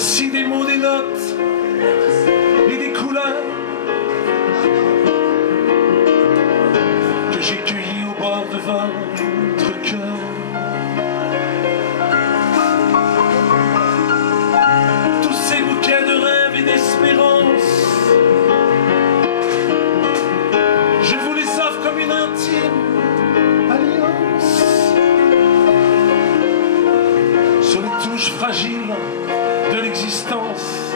Voici des mots, des notes et des couleurs que j'ai cueillis au bord de votre cœur. Tous ces bouquets de rêves et d'espérance, je vous les offre comme une intime alliance. Sur les touches fragiles de l'existence,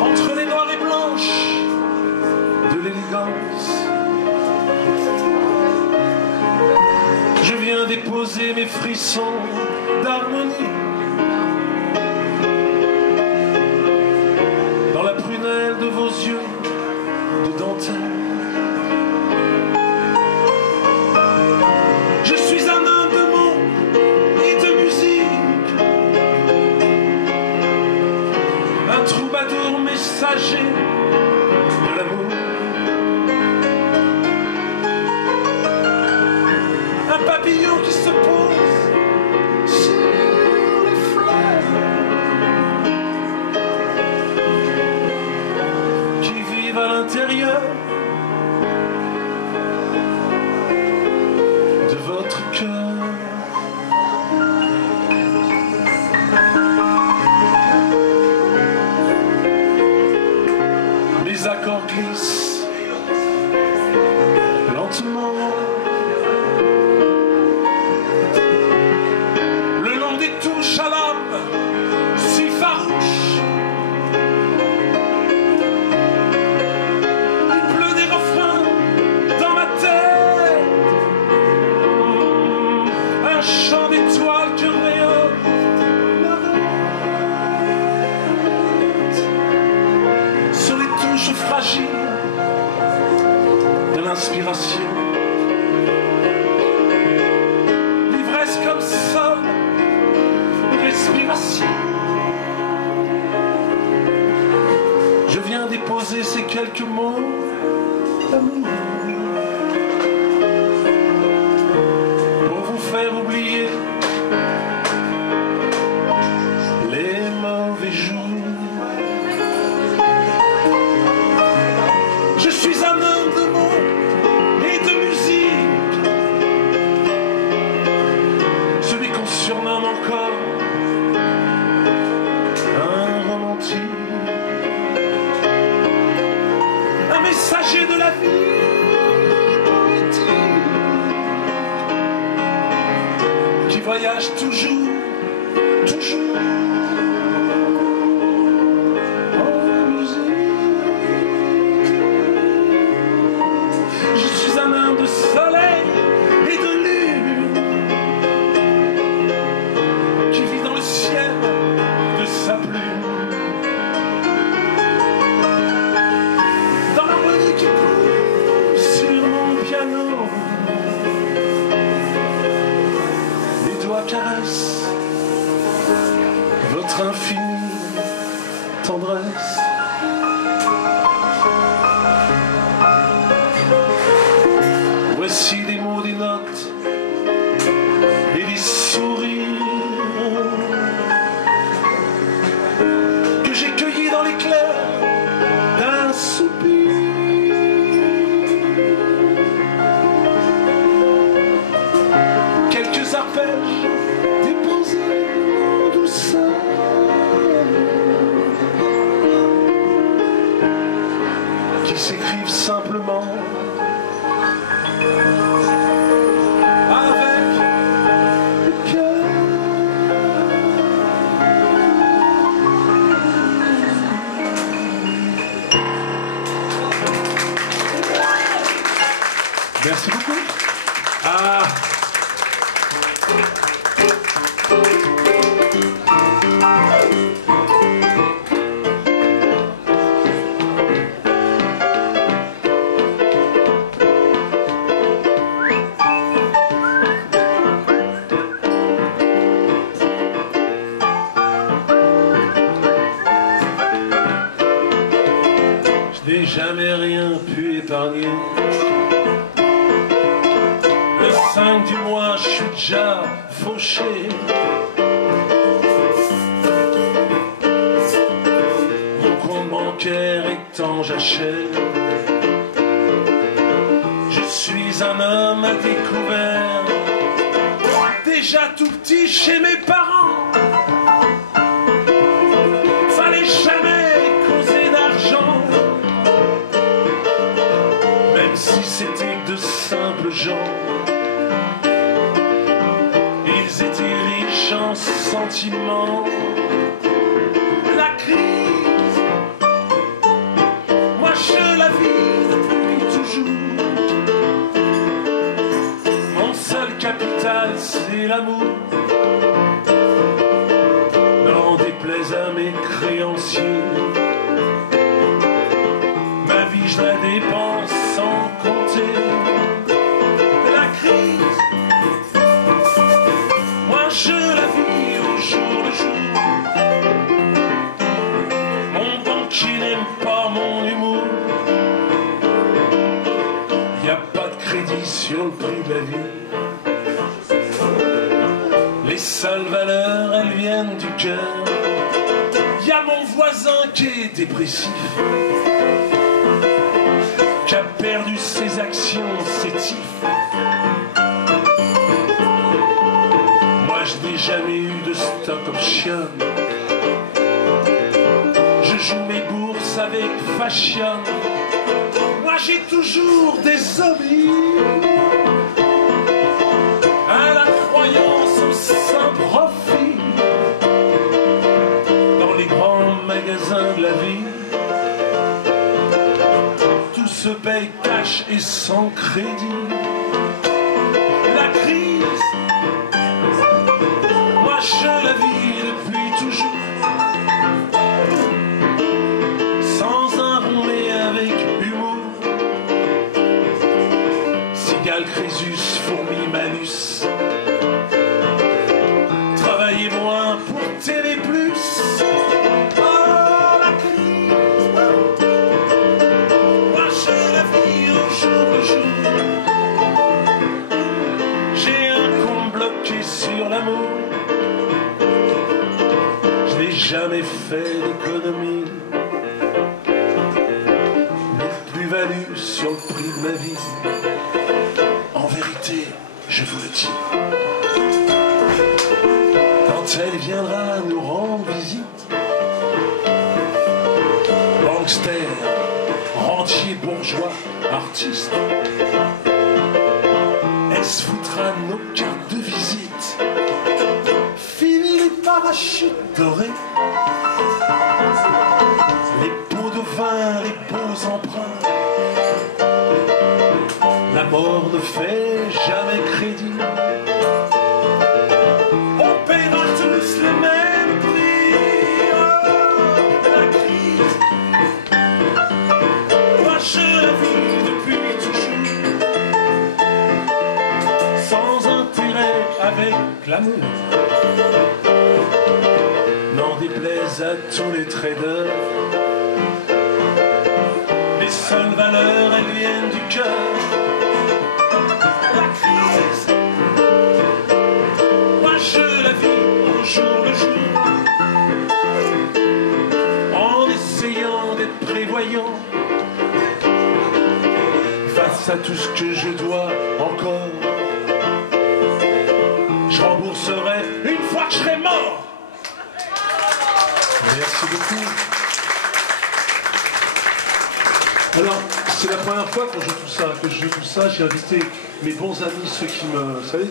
entre les noirs et blanches de l'élégance, je viens déposer mes frissons d'harmonie dans la prunelle de vos yeux de dentelle. Je suis un homme de mots et de musique, un troubadour messager de l'amour, un papillon qui se pose sur les fleurs, qui vivent à l'intérieur de votre cœur. Les accords glissent lentement le long des touches à l'âme si farouche. Il pleut des refrains dans ma tête, un chant d'étoiles que rayonne sur les touches fragiles de l'inspiration. L'ivresse comme seule respiration. Je viens déposer ces quelques mots d'amour pour vous faire oublier les mauvais jours. Je suis un homme de mots et de musique, celui qu'on surnomme encore un romantique, un messager de la vie poétique, qui voyage toujours, toujours en musique. Je suis un homme de soleil et de lune, qui vit dans le ciel de sa plume, dans l'harmonie qui coule sur mon piano. Les doigts caressent votre infinie tendresse. Voici des mots, des notes et des sourires que j'ai cueillis dans l'éclair d'un soupir. Quelques arpèges déposés en douceur, qui s'écrivent simplement avec le cœur. Merci beaucoup. Ah. Je n'ai jamais rien pu épargner. Le 5 du mois, je suis déjà fauché. quand j'achève. Je suis un homme à découvert, déjà tout petit chez mes parents. Fallait jamais causer d'argent, même si c'était que de simples gens. Ils étaient riches en sentiments. La crise, moi je la vis depuis toujours. Mon seul capital c'est l'amour. N'en déplaise à mes créanciers, ma vie je la dépense sans compter. La crise, moi je la vis au jour le jour. Mon banquier n'aime pas mon humour. Y a pas de crédit sur le prix de la vie. Les seules valeurs, elles viennent du cœur. Y a mon voisin qui est dépressif, qui a perdu ses actions, ses tifs. Moi je n'ai jamais eu de stock option. Je joue mes bourses avec fashion. Moi j'ai toujours des hobbies. À la croyance au saint profit. Dans les grands magasins de la vie, tout se paye cash et sans crédit. La crise, moi je la vis depuis toujours. Sans un rond mais avec humour. Cigale, Crésus, fourmi, malus. Travaillez moins pour TV+. Oh la crise, moi je la vis au jour le jour. J'ai un compte bloqué sur l'amour. Je n'ai jamais fait d'économie. Les plus-values sur le prix de ma vie. En vérité, je vous le dis, quand elle viendra nous rendre visite, gangster, rentier, bourgeois, artiste, elle se foutra de nos cartes de visite. Fini les parachutes dorés, les pots de vin, les beaux emprunts. La mort ne fait jamais crédit. On paiera tous le même prix. Oh, la crise, moi je la vis depuis toujours. Sans intérêt, avec l'amour. N'en déplaise à tous les traders. Les seules valeurs, elles viennent du cœur. Moi je la vis au jour le jour, en essayant d'être prévoyant face à tout ce que je dois encore. Je rembourserai une fois que je serai mort. Merci beaucoup. Alors, c'est la première fois que je joue tout ça, j'ai invité mes bons amis, ceux qui me... Vous savez,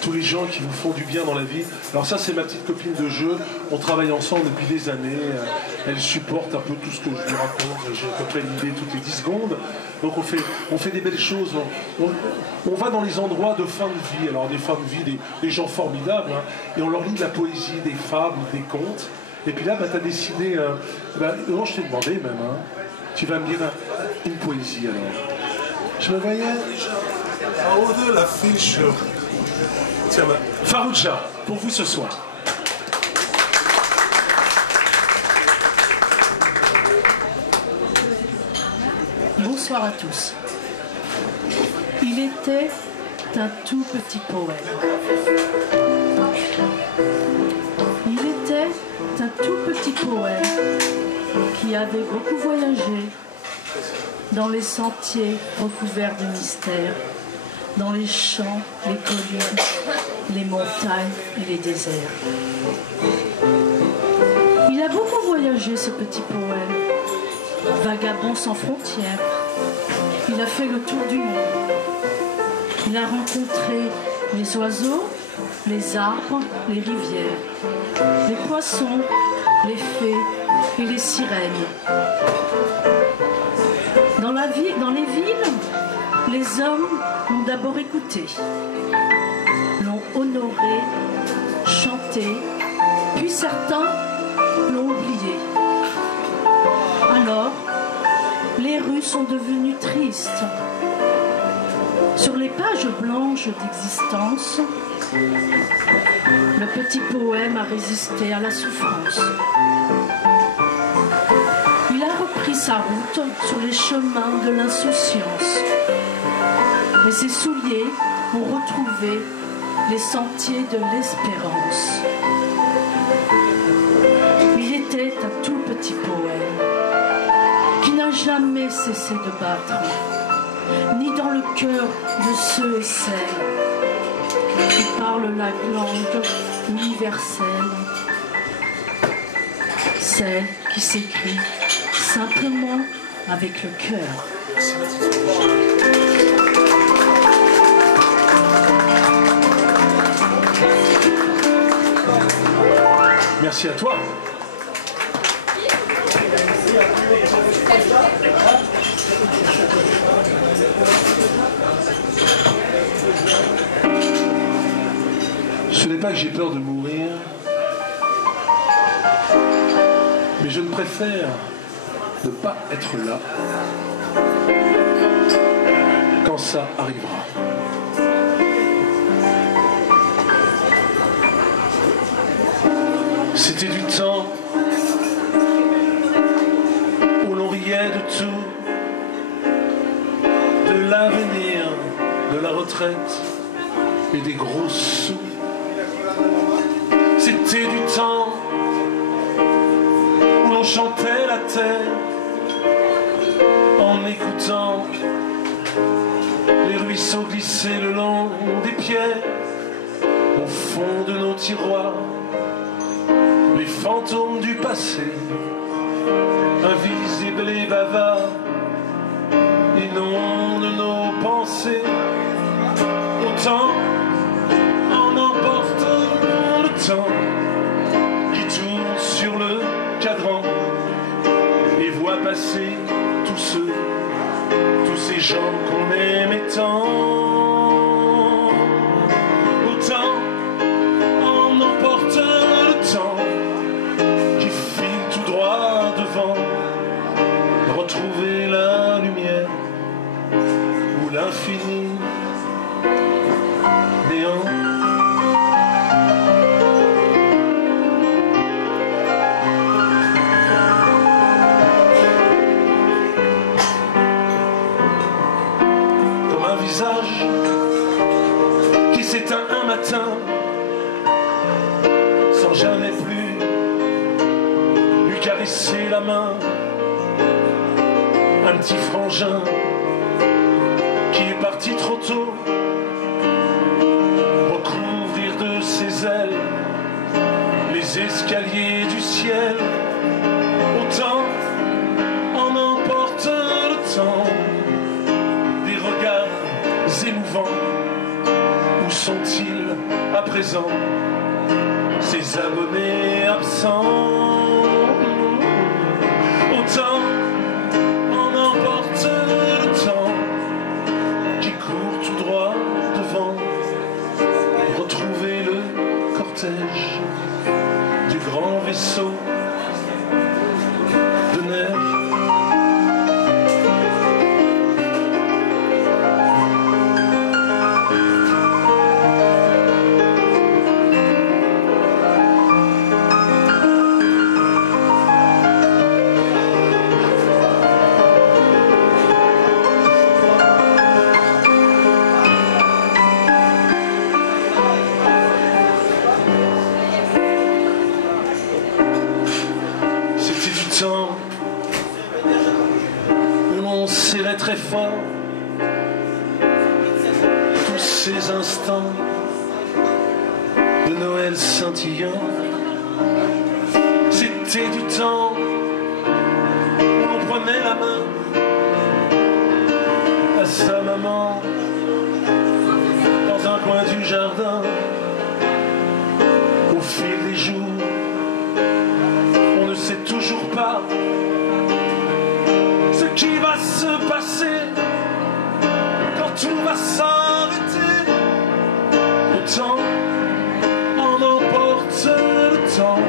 tous les gens qui vous font du bien dans la vie. Alors ça, c'est ma petite copine de jeu. On travaille ensemble depuis des années. Elle supporte un peu tout ce que je lui raconte. J'ai à peu près une idée toutes les 10 secondes. Donc on fait des belles choses. On va dans les endroits de fin de vie. Alors des fins de vie, des gens formidables. Hein, et on leur lit de la poésie, des fables, des contes. Et puis là, bah, tu as décidé... non, je t'ai demandé même. Hein, tu vas me dire une poésie alors. Je me voyais en haut de l'affiche. Tiens, bah, Farouja, pour vous ce soir. Bonsoir à tous. Il était un tout petit poème. Il était un tout petit poème qui avait beaucoup voyagé dans les sentiers recouverts de mystères, dans les champs, les collines, les montagnes et les déserts. Il a beaucoup voyagé, ce petit poème, vagabond sans frontières. Il a fait le tour du monde. Il a rencontré les oiseaux, les arbres, les rivières, les poissons, les fées et les sirènes. Dans les villes, les hommes l'ont d'abord écouté, l'ont honoré, chanté, puis certains l'ont oublié. Alors, les rues sont devenues tristes. Sur les pages blanches d'existence, le petit poème a résisté à la souffrance. Il a repris sa route sur les chemins de l'insouciance. Et ses souliers ont retrouvé les sentiers de l'espérance. Il était un tout petit poème qui n'a jamais cessé de battre, ni dans le cœur de ceux et celles qui parlent la langue universelle, celle qui s'écrit simplement avec le cœur. Merci à toi. Ce n'est pas que j'ai peur de mourir, mais je ne préfère ne pas être là quand ça arrivera. C'était du temps où l'on riait de tout, de l'avenir, de la retraite et des gros sous. C'était du temps où l'on chantait la terre en écoutant les ruisseaux glisser le long des pierres au fond de nos tiroirs. Les fantômes du passé, invisibles et bavards, inondent de nos pensées. Autant en emporte le temps qui tourne sur le cadran et voit passer tous ces gens qu'on aimait tant. Autant en emporte le temps retrouver la lumière ou l'infini néant. Comme un visage qui s'éteint un matin sans jamais plus lui caresser la main. Un petit frangin qui est parti trop tôt, recouvrir de ses ailes les escaliers du ciel. Autant en emporte le temps des regards émouvants. Où sont-ils à présent, ces abonnés absents? Autant le temps qui court tout droit devant, retrouver le cortège du grand vaisseau de neige. fois tous ces instants de Noël scintillant. C'était du temps où on prenait la main à sa maman dans un coin du jardin. Au fil des jours, on ne sait toujours pas ce qui va se passer quand tout va s'arrêter. Le temps en emporte le temps,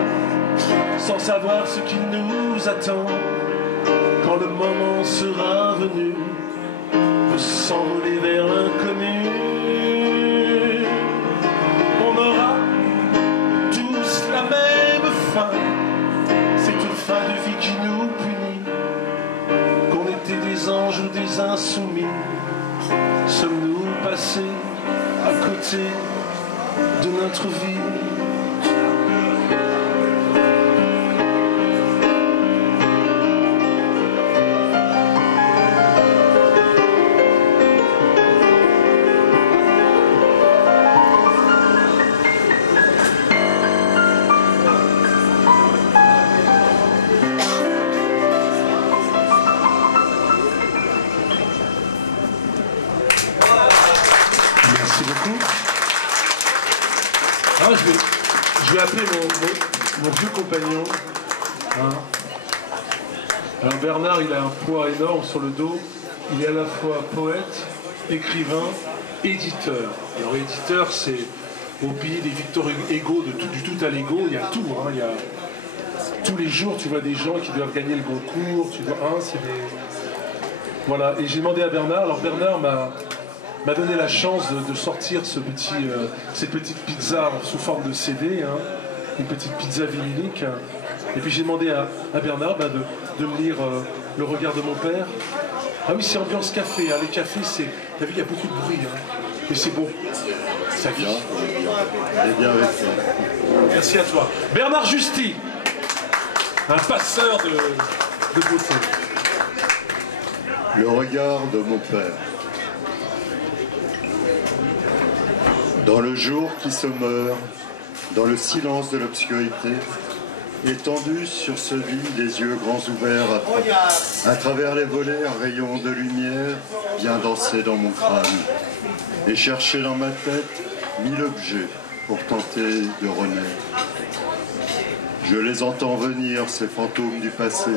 sans savoir ce qui nous attend. Quand le moment sera venu de s'envoler vers l'inconnu, on aura tous la même fin, cette fin de vie qui nous punit. Qu'on était des anges ou des insoumis, sommes-nous passés à côté de notre vie? Je vais appeler mon vieux compagnon. Hein. Alors Bernard, il a un poids énorme sur le dos. Il est à la fois poète, écrivain, éditeur. Alors éditeur, c'est au pays des Victor Hugo, du tout à l'ego, il y a tout. Hein. Il y a, tous les jours, tu vois des gens qui doivent gagner le Goncourt. Tu vois, c'est des... Voilà. Et j'ai demandé à Bernard. Alors Bernard m'a donné la chance de sortir cette petite pizza sous forme de CD, hein, une petite pizza vinylique. Et puis j'ai demandé à Bernard de me lire Le regard de mon père. Ah oui, c'est ambiance café. Hein. Les cafés, c'est... T'as vu, il y a beaucoup de bruit. Hein. Mais c'est bon. Ça vit. Bien avec toi. Merci à toi. Bernard Justy, un passeur de beauté. Le regard de mon père. Dans le jour qui se meurt, dans le silence de l'obscurité, étendu sur ce lit, les yeux grands ouverts, à travers les volets, un rayon de lumière vient danser dans mon crâne et chercher dans ma tête 1000 objets pour tenter de renaître. Je les entends venir, ces fantômes du passé,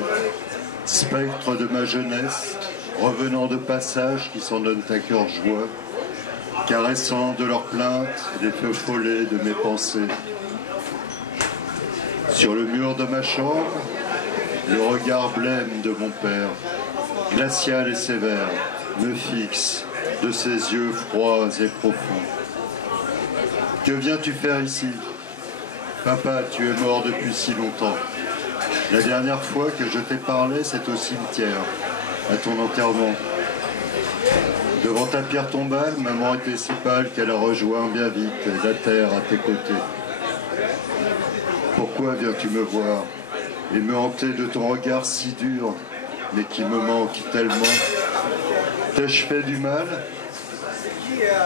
spectres de ma jeunesse, revenant de passage qui s'en donnent à cœur joie, caressant de leurs plaintes les feux follets de mes pensées. Sur le mur de ma chambre, le regard blême de mon père, glacial et sévère, me fixe de ses yeux froids et profonds. Que viens-tu faire ici? Papa, tu es mort depuis si longtemps. La dernière fois que je t'ai parlé, c'est au cimetière, à ton enterrement. Devant ta pierre tombale, maman était si pâle qu'elle a rejoint bien vite la terre à tes côtés. Pourquoi viens-tu me voir et me hanter de ton regard si dur, mais qui me manque tellement? T'ai-je fait du mal?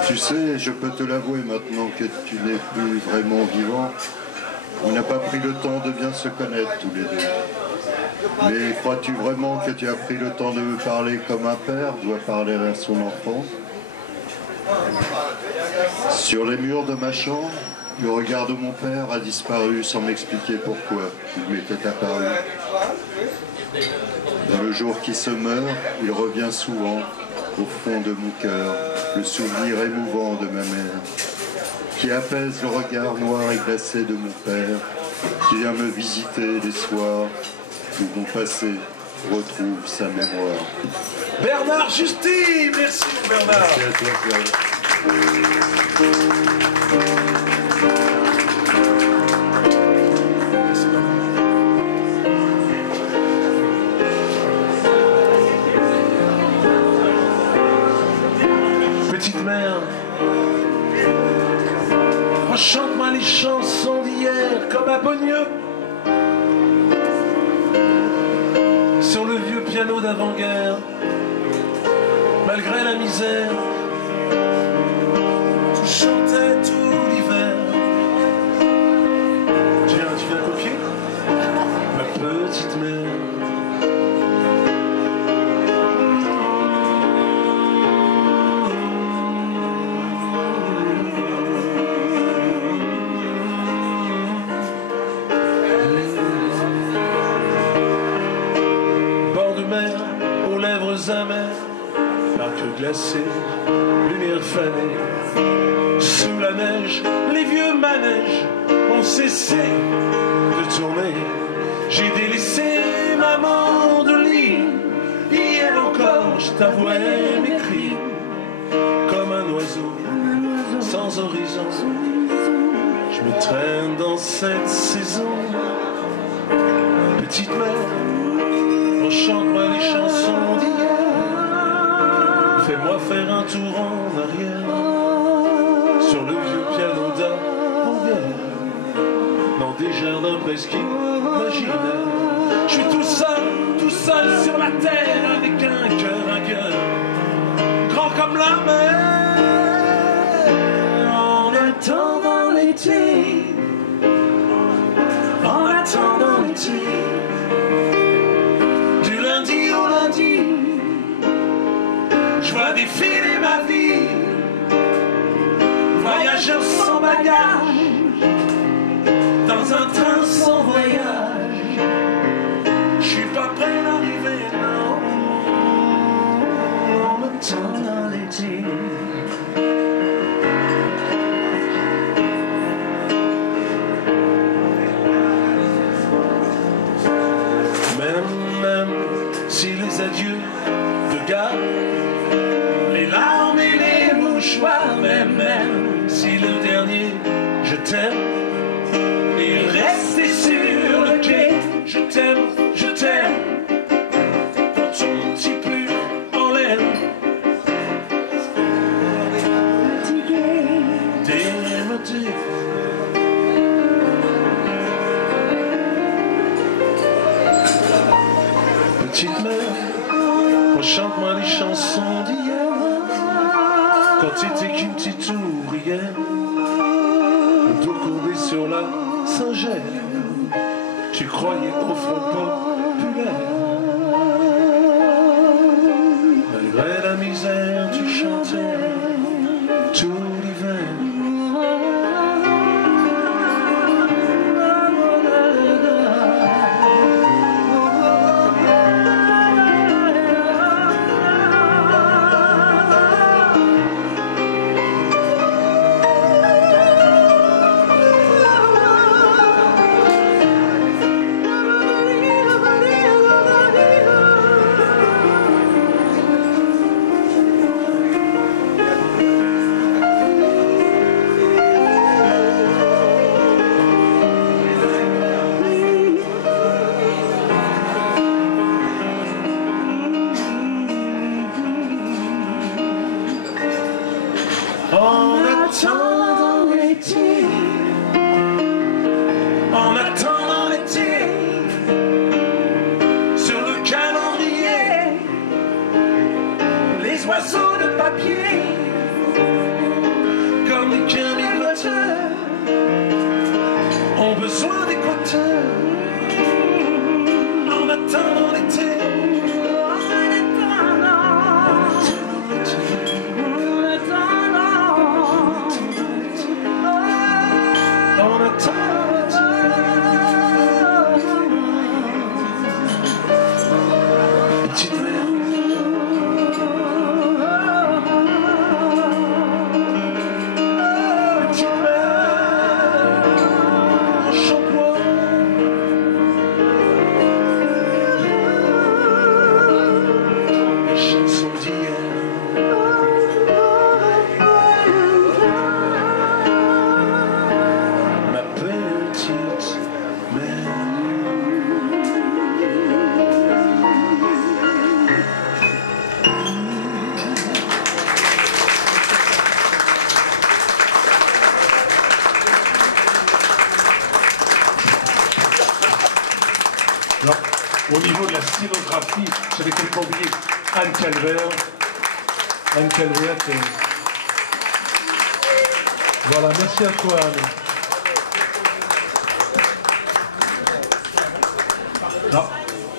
Tu sais, je peux te l'avouer maintenant que tu n'es plus vraiment vivant. On n'a pas pris le temps de bien se connaître tous les deux. Mais crois-tu vraiment que tu as pris le temps de me parler comme un père doit parler à son enfant? Sur les murs de ma chambre, le regard de mon père a disparu sans m'expliquer pourquoi il m'était apparu. Dans le jour qui se meurt, il revient souvent, au fond de mon cœur, le souvenir émouvant de ma mère, qui apaise le regard noir et glacé de mon père, qui vient me visiter les soirs où mon passé retrouve sa mémoire. Bernard Justy, merci Bernard. Merci à toi, Claude. Petite mère, rechante-moi les chansons d'hier comme à Beaunieu, sur le vieux piano d'avant-guerre. malgré la misère, tu chantais tout l'hiver. Tu viens copier? Ma petite mère. Aux lèvres amères, parc glacé, lumière fanée. Sous la neige, les vieux manèges ont cessé de tourner. J'ai délaissé ma mandoline. Hier encore, je t'avouais mes cris. Comme un oiseau sans horizon, je me traîne dans cette saison. Petite mère, chante-moi les chansons d'hier. Fais-moi faire un tour en arrière sur le vieux piano d'avant-guerre, dans des jardins presque imaginaires. Je suis tout seul sur la terre, avec un cœur grand comme la mer. En attendant l'été, en attendant l'été. Je vois défiler ma vie, voyageur sans bagage, dans un train sans voyage. Je suis pas prêt d'arriver, non, en attendant l'été. Même si les adieux de gare, les larmes et les mouchoirs, même si le dernier je t'aime est resté sur le quai. Je t'aime, pour ton petit pull en laine, démodé. Petite mère, chante-moi les chansons d'hier, quand t'étais qu'une petite ouvrière, le dos courbé sur la Saint-Gère, tu croyais au front populaire. Malgré la misère, tu chantais tout l'hiver. En attendant l'été, sur le calendrier, les oiseaux de papier, comme les qu'un migrateurs, ont besoin d'équateurs. En attendant l'été, au niveau de la scénographie, j'avais complètement oublié Anne Calvert. Anne Calvert. Voilà, merci à toi, Anne. Ah,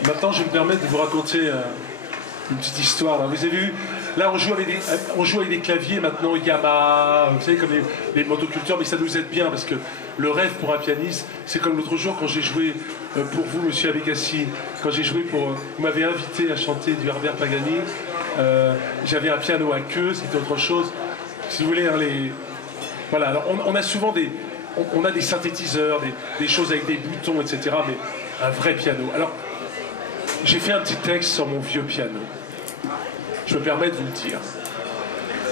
maintenant, je vais me permettre de vous raconter une petite histoire. Là. Vous avez vu, là, on joue avec des claviers maintenant, Yamaha, vous savez, comme les motoculteurs, mais ça nous aide bien parce que le rêve pour un pianiste, c'est comme l'autre jour quand j'ai joué pour vous, monsieur Abécassi, quand j'ai joué pour. Vous m'avez invité à chanter du Herbert Pagani. J'avais un piano à queue, c'était autre chose. Si vous voulez, hein, voilà, alors on a souvent on a des synthétiseurs, des choses avec des boutons, etc. Mais un vrai piano. Alors, j'ai fait un petit texte sur mon vieux piano. Je me permets de vous le dire.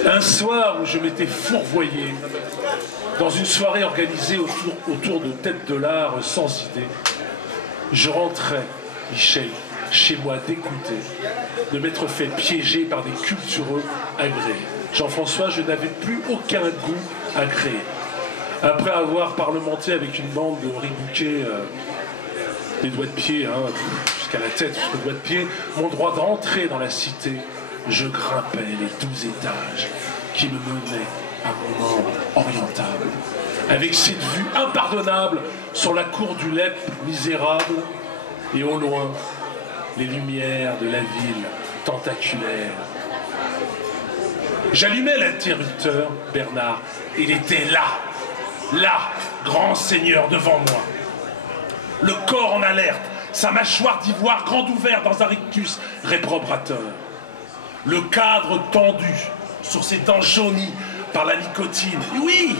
Un soir où je m'étais fourvoyé dans une soirée organisée autour de têtes de l'art sans idée, je rentrais, Michel, chez moi dégoûté de m'être fait piéger par des cultureux agréés. Jean-François, je n'avais plus aucun goût agréé. Après avoir parlementé avec une bande de ribouquets, des doigts de pied, hein, jusqu'à la tête, jusqu'aux doigts de pied, mon droit de rentrer dans la cité, je grimpais les 12 étages qui me menaient à mon angle orientable, avec cette vue impardonnable sur la cour du Lep misérable, et au loin, les lumières de la ville tentaculaire. J'allumais l'interrupteur, Bernard, il était là, grand seigneur devant moi. Le corps en alerte, sa mâchoire d'ivoire grande ouverte dans un rictus réprobateur. Le cadre tendu sur ses dents jaunies par la nicotine, oui,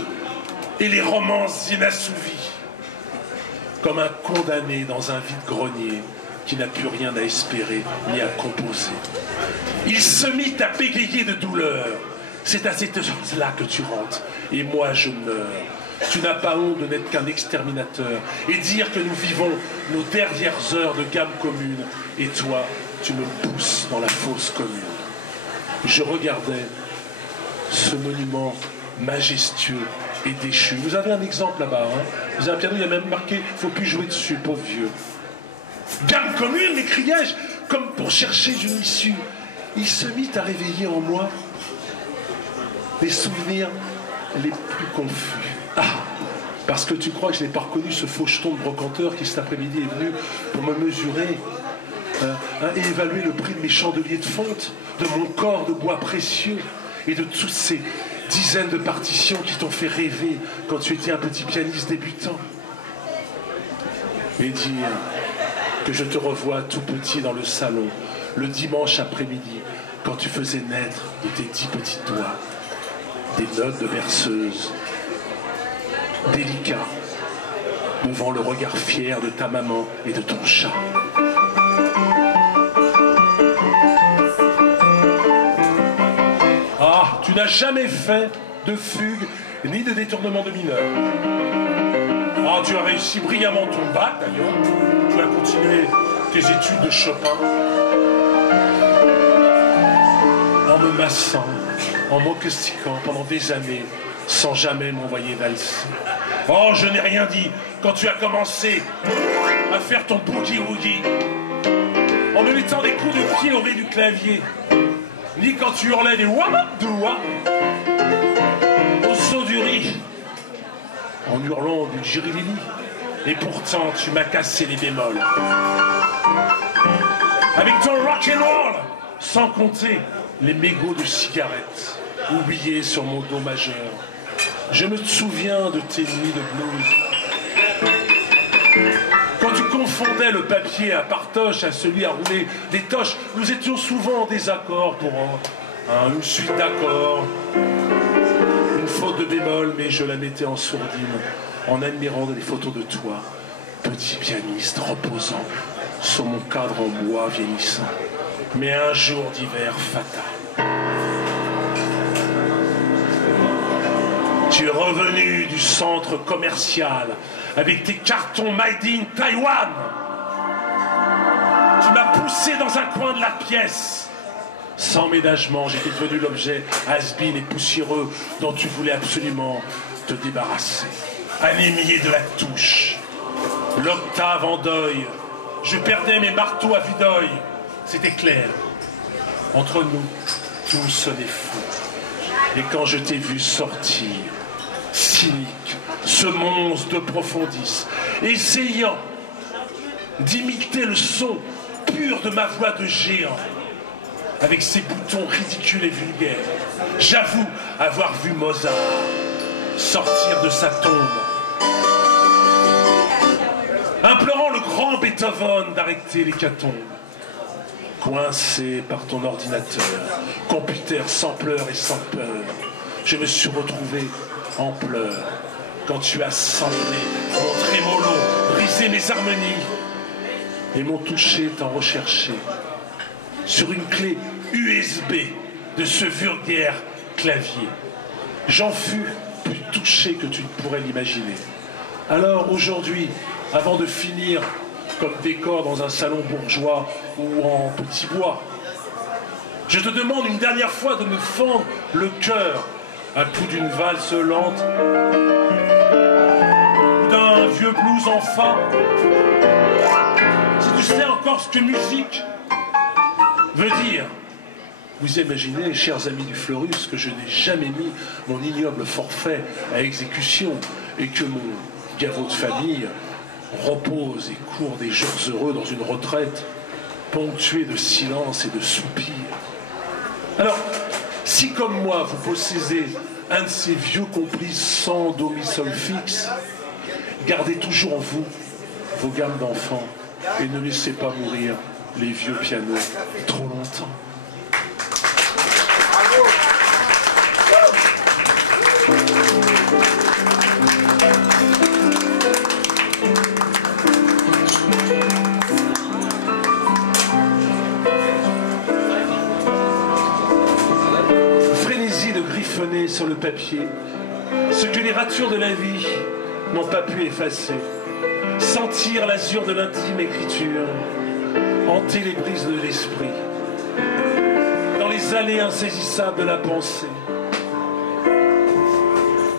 et les romances inassouvies. Comme un condamné dans un vide-grenier qui n'a plus rien à espérer ni à composer. Il se mit à bégayer de douleur. C'est à cette chose-là que tu rentres, et moi je meurs. Tu n'as pas honte de n'être qu'un exterminateur et dire que nous vivons nos dernières heures de gamme commune, et toi, tu me pousses dans la fosse commune. Je regardais ce monument majestueux et déchu. Vous avez un exemple là-bas, hein? Vous avez un piano, il y a même marqué « faut plus jouer dessus, pauvre vieux ». Gamme commune, m'écriai-je, comme pour chercher une issue. Il se mit à réveiller en moi les souvenirs les plus confus. Ah, parce que tu crois que je n'ai pas reconnu ce faucheton de brocanteur qui cet après-midi est venu pour me mesurer et évaluer le prix de mes chandeliers de fonte, de mon corps de bois précieux et de toutes ces dizaines de partitions qui t'ont fait rêver quand tu étais un petit pianiste débutant. Et dire que je te revois tout petit dans le salon, le dimanche après-midi, quand tu faisais naître de tes 10 petits doigts des notes de berceuse, délicats, devant le regard fier de ta maman et de ton chat. Ah, tu n'as jamais fait de fugue ni de détournement de mineur. Ah, tu as réussi brillamment ton bac d'ailleurs. Tu as continué tes études de Chopin. En me massant, en m'occastiquant pendant des années, sans jamais m'envoyer valser. Oh, je n'ai rien dit quand tu as commencé à faire ton boogie-woogie, en me mettant des coups de pied au ré du clavier, ni quand tu hurlais des wamap-doua au saut du riz, en hurlant du jirilili. Et pourtant, tu m'as cassé les bémols. Avec ton rock'n'roll, sans compter les mégots de cigarettes oubliés sur mon dos majeur. Je me souviens de tes nuits de blues. Quand tu confondais le papier à partoche à celui à rouler des toches, nous étions souvent en désaccord pour une suite d'accords. Une faute de bémol, mais je la mettais en sourdine, en admirant les photos de toi, petit pianiste reposant sur mon cadre en bois vieillissant. Mais un jour d'hiver fatal. Tu es revenu du centre commercial avec tes cartons Made in Taïwan. Tu m'as poussé dans un coin de la pièce. Sans ménagement, j'étais devenu l'objet has-been et poussiéreux dont tu voulais absolument te débarrasser. Anémié de la touche, l'octave en deuil, je perdais mes marteaux à vue d'œil. C'était clair. Entre nous, tout sonnait fou. Et quand je t'ai vu sortir, cynique, ce monstre de Profondis, essayant d'imiter le son pur de ma voix de géant, avec ses boutons ridicules et vulgaires, j'avoue avoir vu Mozart sortir de sa tombe, implorant le grand Beethoven d'arrêter l'hécatombe. Coincé par ton ordinateur, computer sans pleurs et sans peur, je me suis retrouvé en pleurs quand tu as samplé mon trémolo, brisé mes harmonies et mon toucher t'en recherché sur une clé USB de ce vulgaire clavier. J'en fus plus touché que tu ne pourrais l'imaginer. Alors aujourd'hui, avant de finir comme décor dans un salon bourgeois ou en petit bois, je te demande une dernière fois de me fendre le cœur à coup d'une valse lente, d'un vieux blues enfin. Si tu sais encore ce que musique veut dire. Vous imaginez, chers amis du Fleurus, que je n'ai jamais mis mon ignoble forfait à exécution et que mon gaveau de famille repose et court des jours heureux dans une retraite ponctuée de silence et de soupirs. Alors, si comme moi vous possédez un de ces vieux complices sans do mi sol fixe, gardez toujours en vous vos gammes d'enfants et ne laissez pas mourir les vieux pianos trop longtemps. Frénésie de griffonner sur le papier ce que les ratures de la vie n'ont pas pu effacer. Sentir l'azur de l'intime écriture, hanter les brises de l'esprit, dans les allées insaisissables de la pensée.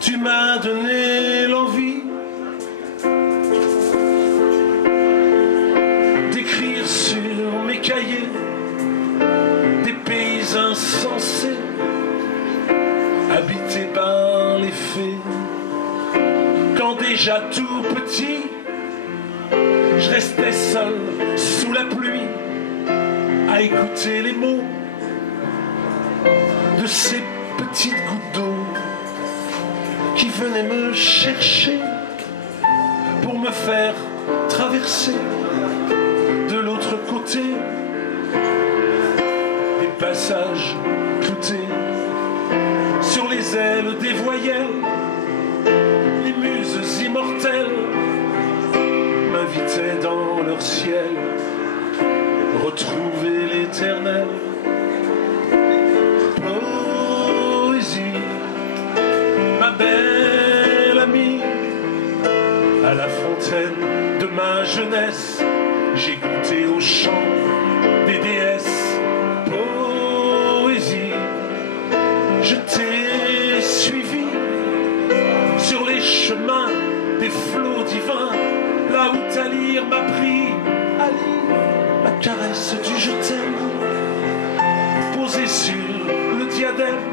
Tu m'as donné l'envie d'écrire sur mes cahiers des pays insensés, habités par les fées. Quand déjà tout petit, je restais seul sous la pluie à écouter les mots de ces petites gouttes d'eau qui venaient me chercher pour me faire traverser de l'autre côté des passages cloutés sur les ailes des voyelles. Les muses immortelles m'invitaient dans leur ciel retrouver l'éternel. Poésie, ma belle amie, à la fontaine de ma jeunesse, j'ai goûté au chant des déesses. Poésie, je t'ai suivi sur les chemins des flots divins, là où ta lyre m'a pris à lire la caresse du je t'aime, posée sur le diadème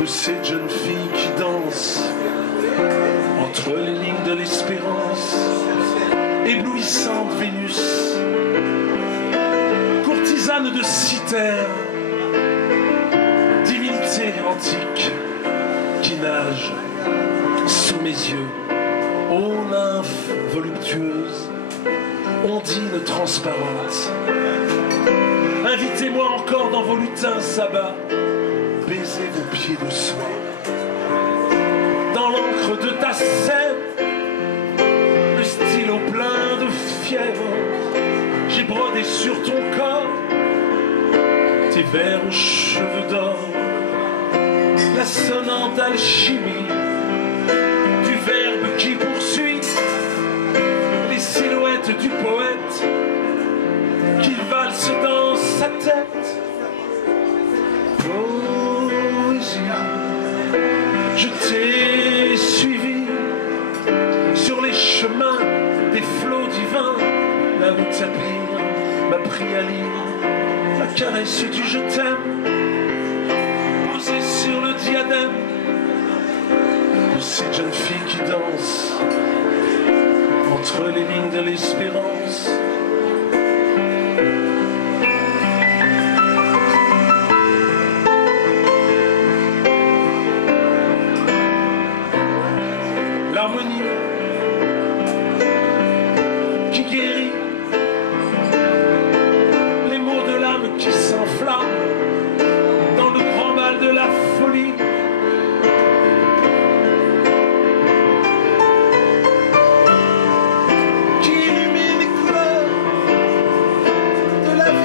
de cette jeune fille qui danse entre les lignes de l'espérance. Éblouissante Vénus, courtisane de Cythère, divinité antique qui nage sous mes yeux. Ô nymphe voluptueuse, ondine transparente, invitez-moi encore dans vos lutins sabbats, baisez vos pieds de soie. Dans l'encre de ta sève, le stylo plein de fièvre, j'ai brodé sur ton corps tes vers aux cheveux d'or, la sonnante alchimie du verbe qui poursuit les silhouettes du poète qu'il valse dans sa tête. Poésie, je t'ai suivi sur les chemins des flots divins, là où ta lyre m'a pris à lire la caresse du je t'aime. diadème de ces jeunes filles qui dansent entre les lignes de l'espérance. L'harmonie qui guérit, les mots de l'âme qui s'enflamment dans le grand bal de la folie. Qui illumine les couleurs de la vie.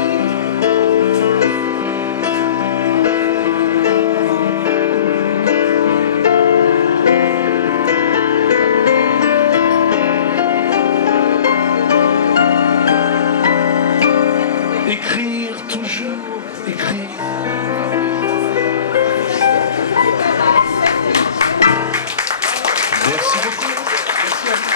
Écrire, toujours écrire. Merci beaucoup. Merci à vous.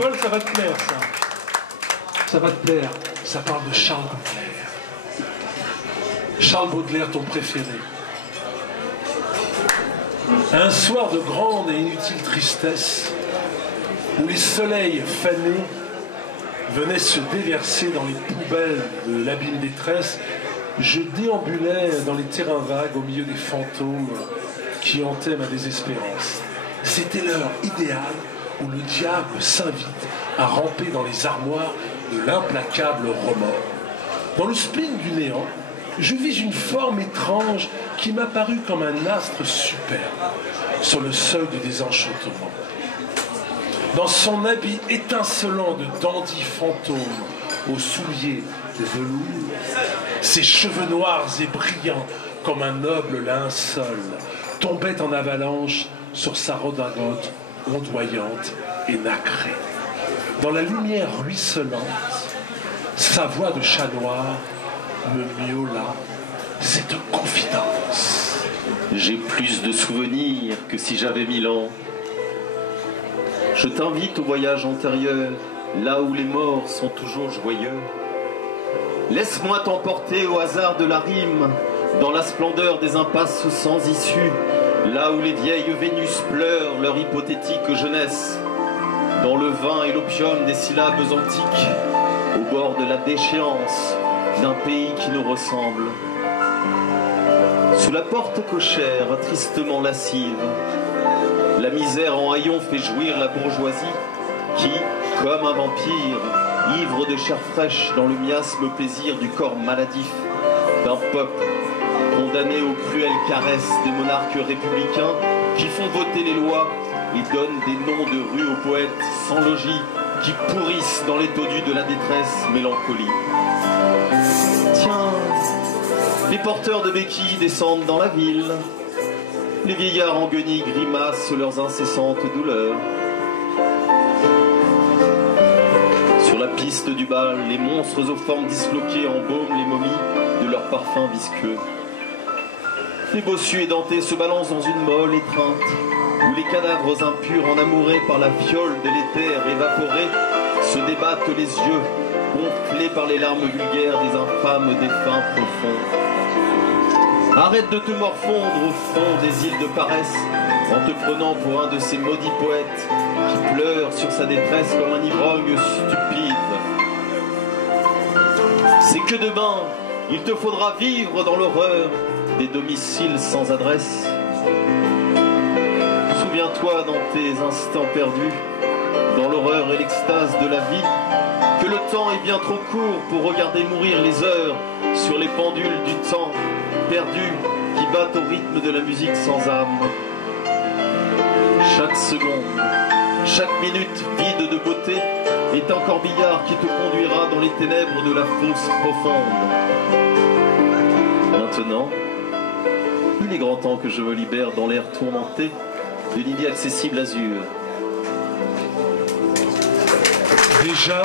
Paul, ça va te plaire, ça. Ça va te plaire. Ça parle de Charles Baudelaire. Charles Baudelaire, ton préféré. Un soir de grande et inutile tristesse, où les soleils fanés venaient se déverser dans les poubelles de l'abîme détresse, je déambulais dans les terrains vagues au milieu des fantômes qui hantaient ma désespérance. C'était l'heure idéale où le diable s'invite à ramper dans les armoires de l'implacable remords. Dans le spleen du néant, je vis une forme étrange qui m'apparut comme un astre superbe sur le seuil du désenchantement. Dans son habit étincelant de dandy fantôme aux souliers de velours, ses cheveux noirs et brillants comme un noble linceul tombaient en avalanche sur sa redingote ondoyante et nacrée. Dans la lumière ruisselante, sa voix de chat noir me miaula cette confidence. J'ai plus de souvenirs que si j'avais 1000 ans. Je t'invite au voyage antérieur, là où les morts sont toujours joyeux. Laisse-moi t'emporter au hasard de la rime, dans la splendeur des impasses sans issue, là où les vieilles Vénus pleurent leur hypothétique jeunesse, dans le vin et l'opium des syllabes antiques, au bord de la déchéance d'un pays qui nous ressemble. Sous la porte cochère, tristement lascive, la misère en haillons fait jouir la bourgeoisie qui, comme un vampire, ivre de chair fraîche dans le miasme plaisir du corps maladif d'un peuple condamné aux cruelles caresses des monarques républicains qui font voter les lois et donnent des noms de rues aux poètes sans logis qui pourrissent dans les taudus de la détresse mélancolie. Tiens, les porteurs de béquilles descendent dans la ville. Les vieillards en guenilles grimacent leurs incessantes douleurs. Sur la piste du bal, les monstres aux formes disloquées embaument les momies de leurs parfums visqueux. Les bossus édentés se balancent dans une molle étreinte, où les cadavres impurs enamourés par la fiole de l'éther évaporé se débattent les yeux, gonflés par les larmes vulgaires des infâmes défunts profonds. Arrête de te morfondre au fond des îles de paresse, en te prenant pour un de ces maudits poètes qui pleurent sur sa détresse comme un ivrogne stupide. C'est que demain, il te faudra vivre dans l'horreur des domiciles sans adresse. Souviens-toi dans tes instants perdus, dans l'horreur et l'extase de la vie, que le temps est bien trop court pour regarder mourir les heures sur les pendules du temps perdu qui battent au rythme de la musique sans âme. Chaque seconde, chaque minute vide de beauté est un corbillard qui te conduira dans les ténèbres de la fosse profonde. Maintenant, il est grand temps que je me libère dans l'air tourmenté de l'inaccessible azur. Déjà,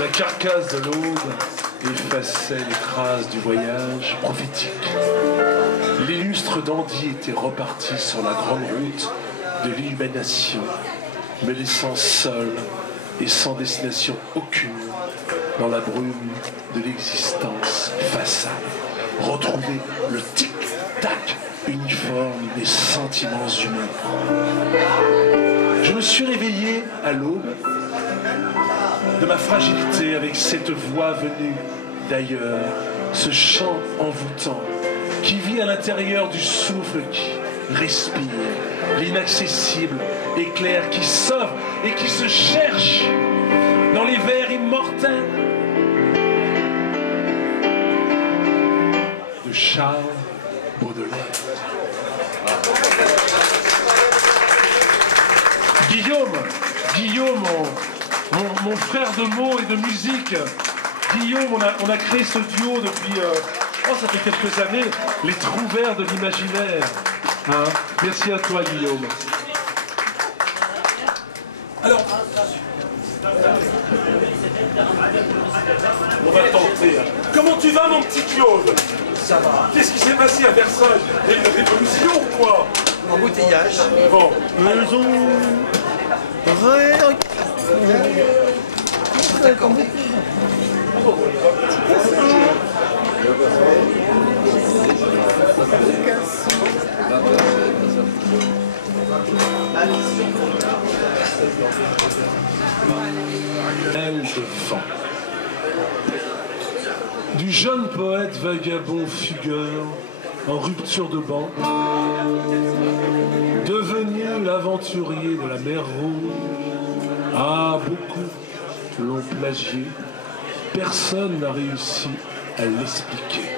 la carcasse de l'aube effaçait les traces du voyage prophétique. L'illustre dandy était reparti sur la grande route de l'illumination. me laissant seul et sans destination aucune dans la brume de l'existence façade. Retrouver le tic-tac uniforme des sentiments humains. Je me suis réveillé à l'aube de ma fragilité avec cette voix venue d'ailleurs, ce chant envoûtant qui vit à l'intérieur du souffle qui respire, l'inaccessible éclair qui sauve et qui se cherche dans les vers immortels de Charles Baudelaire. Guillaume, mon frère de mots et de musique, Guillaume, on a créé ce duo depuis, ça fait quelques années, les trous verts de l'imaginaire. Hein? Merci à toi, Guillaume. Alors, on va tenter. Comment tu vas, mon petit Claude? Ça va. Qu'est-ce qui s'est passé à Versailles? Il y a une révolution ou quoi? Embouteillage. Bon. Ils ont... D'accord. Elle de vent. Du jeune poète vagabond fugueur en rupture de banc, devenu l'aventurier de la mer Rouge. Ah, beaucoup l'ont plagié, personne n'a réussi à l'expliquer.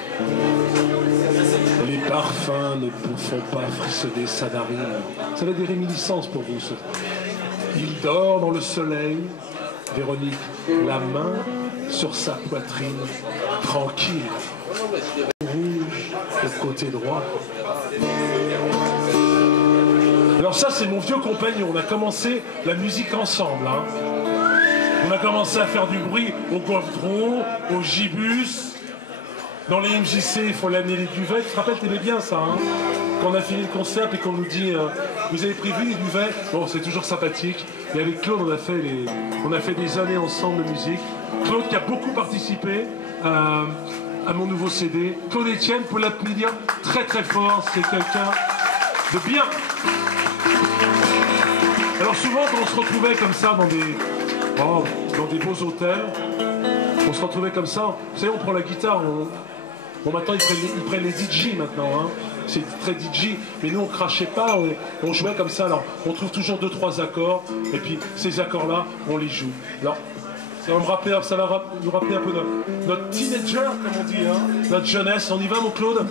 Les parfums ne font pas frissonner sa narine. Ça va des réminiscences pour vous. Il dort dans le soleil, Véronique, la main sur sa poitrine, tranquille. Rouge au côté droit. Alors ça, c'est mon vieux compagnon. On a commencé la musique ensemble. Hein. On a commencé à faire du bruit au Golftron, au Gibus. Dans les MJC, il faut l'amener les duvets. Tu te rappelles, t'aimais bien ça, hein? Quand on a fini le concert et qu'on nous dit vous avez prévu les duvets? Bon, c'est toujours sympathique. Et avec Claude, on a fait des années ensemble de musique. Claude qui a beaucoup participé à mon nouveau CD. Claude Etienne, pour l'applaudir très très fort. C'est quelqu'un de bien. Alors souvent, quand on se retrouvait comme ça dans des beaux hôtels, on se retrouvait comme ça. Vous savez, on prend la guitare. Bon, maintenant, ils prennent les DJ maintenant. Hein. C'est très DJ. Mais nous, on crachait pas. On jouait comme ça. Alors, on trouve toujours 2-3 accords. Et puis, ces accords-là, on les joue. Alors, ça va nous rappeler un peu notre teenager, comme on dit. Hein. Notre jeunesse. On y va, mon Claude?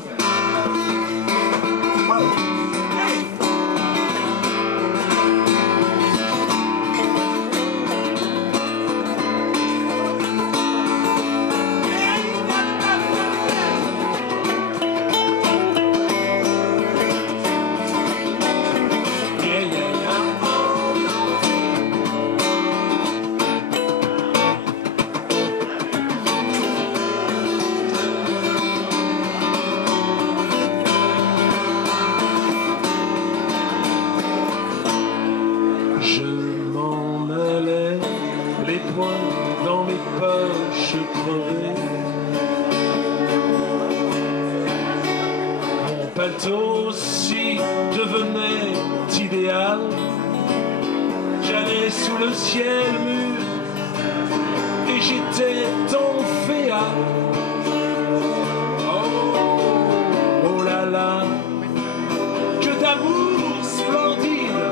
Aussi devenait idéal. J'allais sous le ciel mûr et j'étais ton féal. Oh là là, que d'amour splendide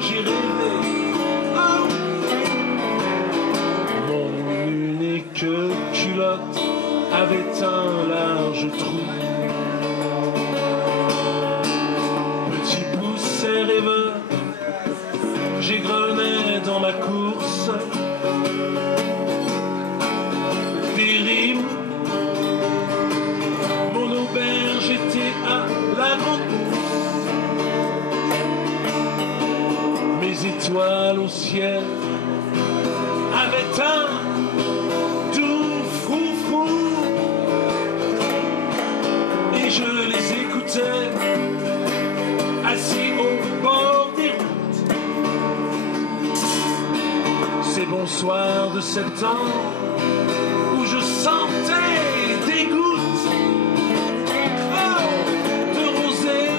j'ai rêvé. Oh. Mon unique culotte avait un large trou. Rêveur, j'égrenais dans ma course des rimes. Mon auberge était à la grande bourse. Mes étoiles au ciel avaient un doux froufrou et je les écoutais assis au bord des routes. soir de septembre où je sentais des gouttes de rosée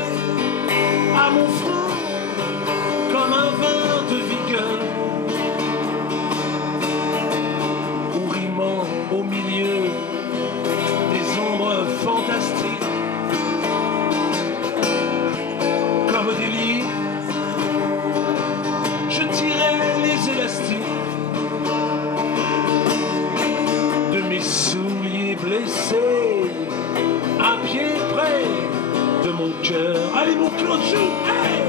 à mon front comme un vin de vigueur, ou rimant au milieu des ombres fantastiques comme des lits, je tirais les élastiques de mes souliers blessés, à pied près de mon cœur. Allez mon Claude, joue, hey!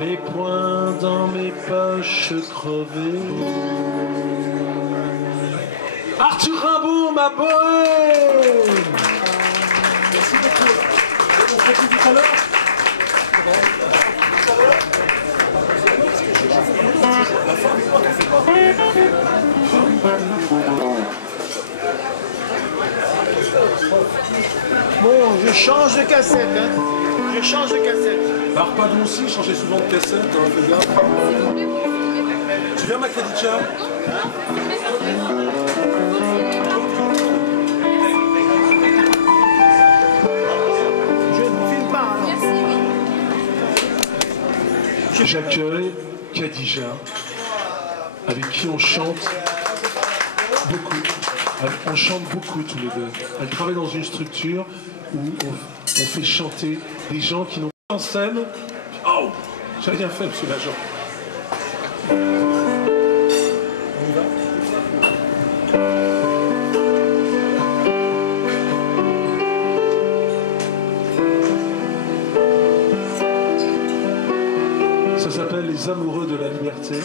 Les poings dans mes poches crevées. Arthur Rimbaud, ma bohème. Merci beaucoup. On se retrouve tout à l'heure. Bon, je change de cassette, hein. Je change de cassette. Arpadon aussi, changeait souvent de cassette, hein, fais gaffe. Tu viens, Makadicha? Je ne filme pas, alors. J'accueille Khadija, avec qui on chante beaucoup. On chante beaucoup tous les deux. Elle travaille dans une structure où on fait chanter des gens qui n'ont pas en scène. Oh, j'ai rien fait, monsieur l'agent. On y va. Ça s'appelle Les Amoureux de la Liberté.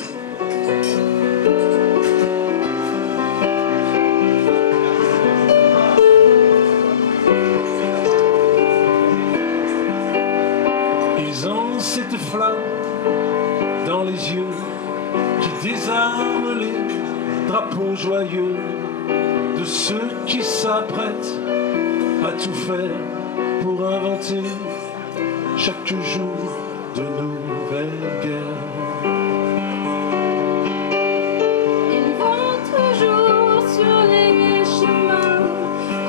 Cette flamme dans les yeux qui désarme les drapeaux joyeux de ceux qui s'apprêtent à tout faire pour inventer chaque jour de nouvelles guerres. Ils vont toujours sur les chemins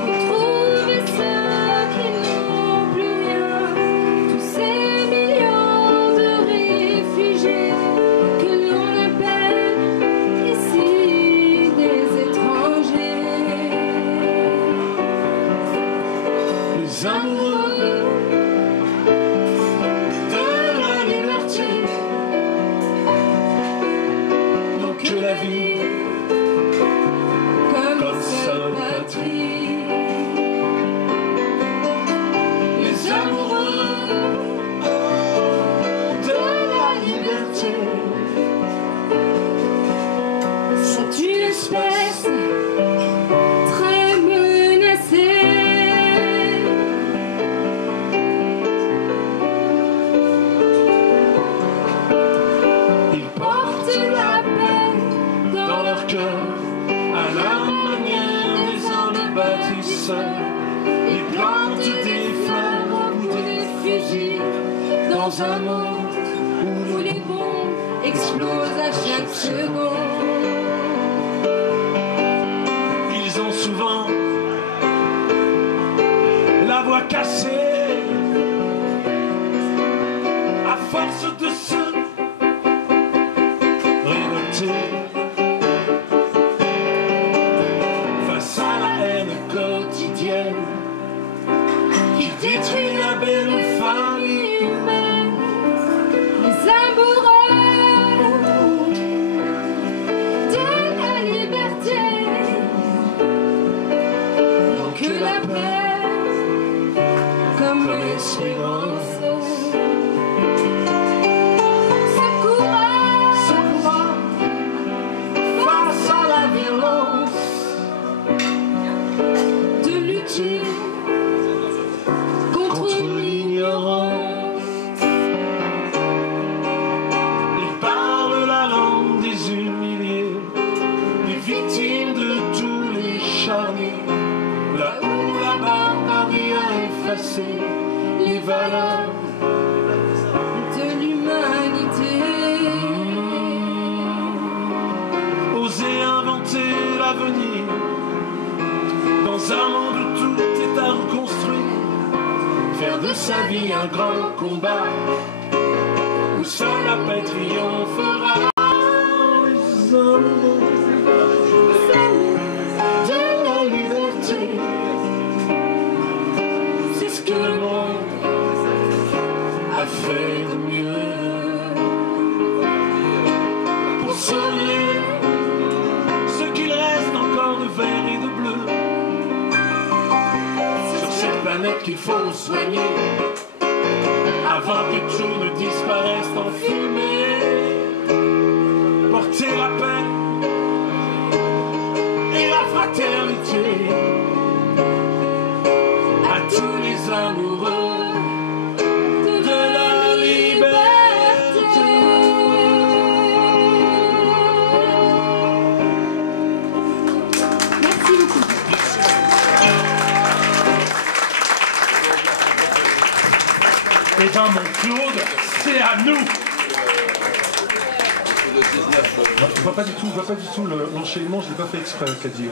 retrouver ceux qui n'ont plus rien, tous ces millions de réfugiés que l'on appelle ici des étrangers. Les amoureux de la liberté, donc que la vie Comme seule patrie. les amoureux de la liberté C'est une espèce très menacée. ils portent la paix dans leur cœur à la manière des hommes bâtisseurs. Ils plantent des fleurs ou des fusils dans un monde Où les bombes explosent à chaque seconde. ils ont souvent la voix cassée à force de se révolter face à la haine quotidienne qui détruit la belle famille humaine. Les amours épargné, là où la barbarie a effacé les valeurs de l'humanité. Oser inventer l'avenir dans un monde où tout est à reconstruire, faire de sa vie un grand combat où seule la paix triomphera. Les hommes de la liberté, c'est ce que le monde a fait de mieux pour sauver ce qu'il reste encore de vert et de bleu sur cette planète qu'il faut soigner avant que tout ne disparaisse en fumée. Porter la paix et la fraternité à tous les amoureux de la liberté. Merci beaucoup. Et ben mon Claude, c'est à nous. Je vois pas du tout l'enchaînement, je l'ai pas fait exprès, Caddy.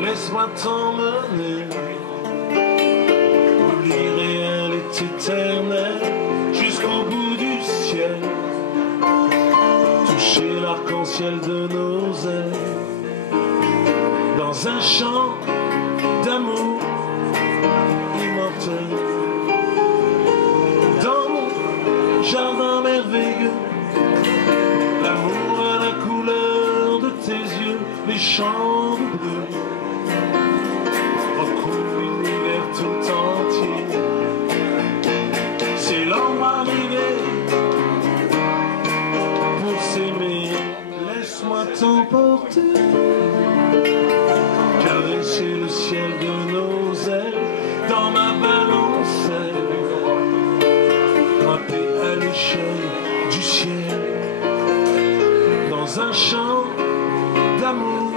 Laisse-moi t'emmener où l'irréel est éternel jusqu'au bout du ciel, toucher l'arc-en-ciel de nos ailes dans un chant d'amour immortel. Dans mon jardin merveilleux, l'amour à la couleur de tes yeux, les champs de bleu recouvre l'univers tout entier. C'est l'endroit rêvé pour s'aimer. Laisse-moi t'emporter, caresser le ciel de nos ailes dans ma balancelle, grimper à l'échelle du ciel dans un chant d'amour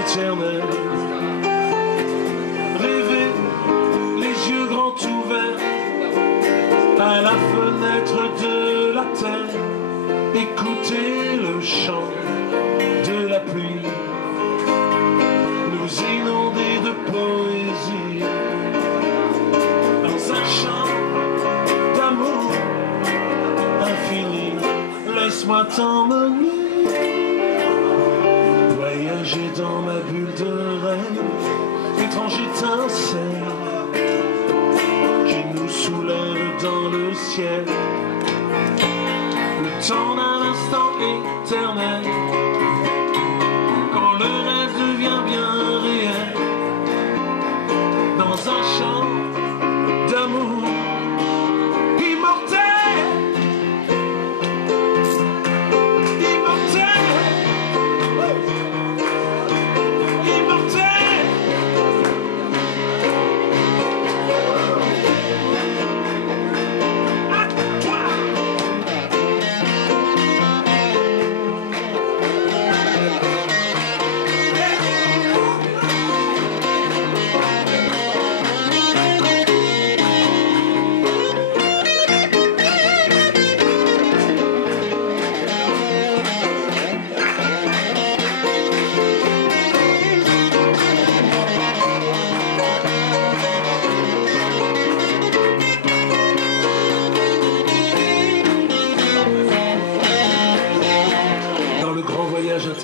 éternel. Rêver les yeux grands ouverts à la fenêtre de la terre, écouter le chant de la pluie nous inonder de poésie dans un chant d'amour infini. Laisse-moi t'emmener, voyager dans ma bulle de rêve, étrange étincelle qui nous soulève dans le ciel, le temps d'un instant éternel, quand le rêve devient bien réel, dans un chant d'amour immortel.